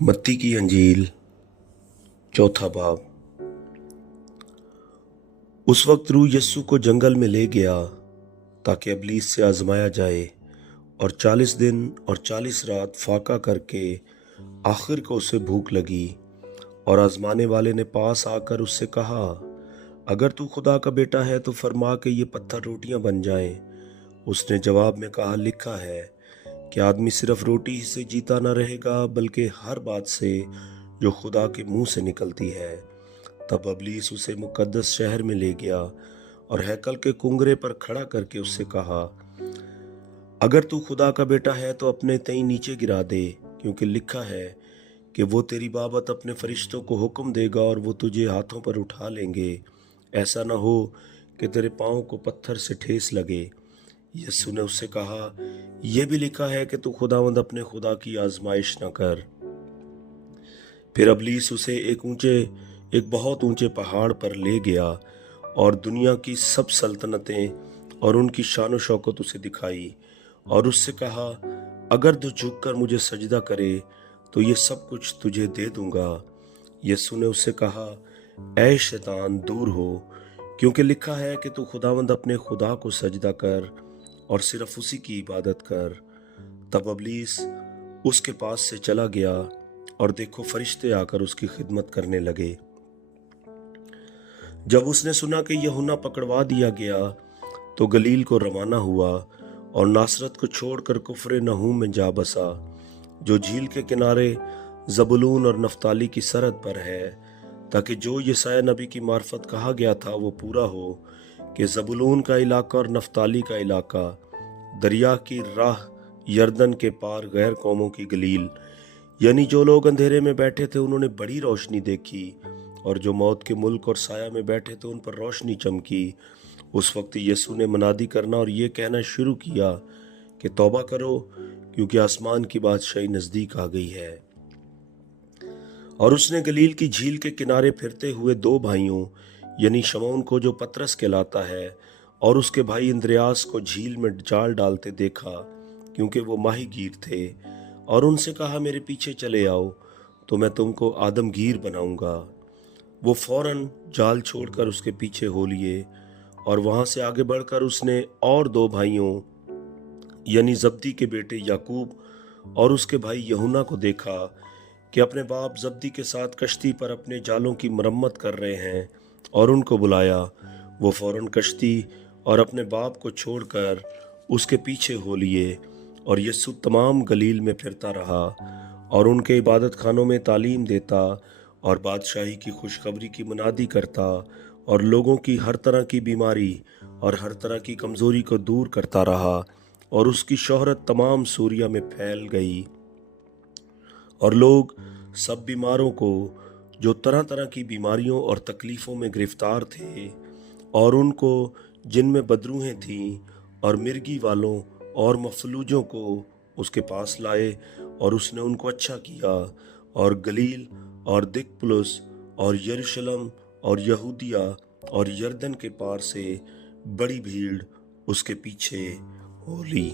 मत्ती की अंजील चौथा बाब। उस वक्त रूह यस्सु को जंगल में ले गया ताकि इब्लीस से आजमाया जाए, और 40 दिन और 40 रात फाका करके आखिर को उसे भूख लगी। और आजमाने वाले ने पास आकर उससे कहा, अगर तू खुदा का बेटा है तो फरमा के ये पत्थर रोटियां बन जाएं। उसने जवाब में कहा, लिखा है कि आदमी सिर्फ रोटी ही से जीता न रहेगा बल्कि हर बात से जो खुदा के मुंह से निकलती है। तब इब्लीस उसे मुकद्दस शहर में ले गया और हैकल के कुंगरे पर खड़ा करके उससे कहा, अगर तू खुदा का बेटा है तो अपने तई नीचे गिरा दे, क्योंकि लिखा है कि वो तेरी बाबत अपने फरिश्तों को हुक्म देगा और वो तुझे हाथों पर उठा लेंगे, ऐसा न हो कि तेरे पाँव को पत्थर से ठेस लगे। यीशु ने उससे कहा, यह भी लिखा है कि तू खुदावंद अपने खुदा की आजमाइश न कर। फिर इब्लीस उसे एक बहुत ऊंचे पहाड़ पर ले गया और दुनिया की सब सल्तनतें और उनकी शान शौकत उसे दिखाई, और उससे कहा, अगर तू झुककर मुझे सजदा करे तो ये सब कुछ तुझे दे दूंगा। यीशु ने उससे कहा, ऐ शैतान, दूर हो, क्योंकि लिखा है कि तू खुदावंद अपने खुदा को सजदा कर और सिर्फ उसी की इबादत कर। तब इब्लीस उसके पास से चला गया, और देखो फरिश्ते आकर उसकी खिदमत करने लगे। जब उसने सुना कि यूहन्ना पकड़वा दिया गया तो गलील को रवाना हुआ और नासरत को छोड़कर कुफर नहूम में जा बसा, जो झील के किनारे जबूलून और नफ्ताली की सरहद पर है, ताकि जो यशायाह नबी की मार्फत कहा गया था वो पूरा हो कि जबूलून का इलाका और नफ्ताली का इलाका, दरिया की राह यरदन के पार गैर कौमों की गलील, यानी जो लोग अंधेरे में बैठे थे उन्होंने बड़ी रोशनी देखी, और जो मौत के मुल्क और साया में बैठे थे उन पर रोशनी चमकी। उस वक्त यीशु ने मनादी करना और ये कहना शुरू किया कि तौबा करो, क्योंकि आसमान की बादशाही नजदीक आ गई है। और उसने गलील की झील के किनारे फिरते हुए दो भाइयों, यानी शमौन को जो पतरस कहलाता है, और उसके भाई इंद्रियास को झील में जाल डालते देखा, क्योंकि वो माहीगीर थे, और उनसे कहा, मेरे पीछे चले आओ तो मैं तुमको आदमगीर बनाऊंगा। वो फौरन जाल छोड़कर उसके पीछे हो लिए, और वहां से आगे बढ़कर उसने और दो भाइयों, यानी जब्दी के बेटे याकूब और उसके भाई यूहन्ना को देखा कि अपने बाप जब्दी के साथ कश्ती पर अपने जालों की मरम्मत कर रहे हैं, और उनको बुलाया। वो फौरन कश्ती और अपने बाप को छोड़कर उसके पीछे हो लिए, और यीशु तमाम गलील में फिरता रहा और उनके इबादत खानों में तालीम देता और बादशाही की खुशखबरी की मुनादी करता, और लोगों की हर तरह की बीमारी और हर तरह की कमजोरी को दूर करता रहा। और उसकी शोहरत तमाम सूरिया में फैल गई, और लोग सब बीमारों को जो तरह तरह की बीमारियों और तकलीफों में गिरफ्तार थे, और उनको जिनमें बदरूहें थीं और मिर्गी वालों और मफलूजों को उसके पास लाए, और उसने उनको अच्छा किया। और गलील और दिकपुलुस और यरूशलेम और यहूदिया और यरदन के पार से बड़ी भीड़ उसके पीछे हो ली।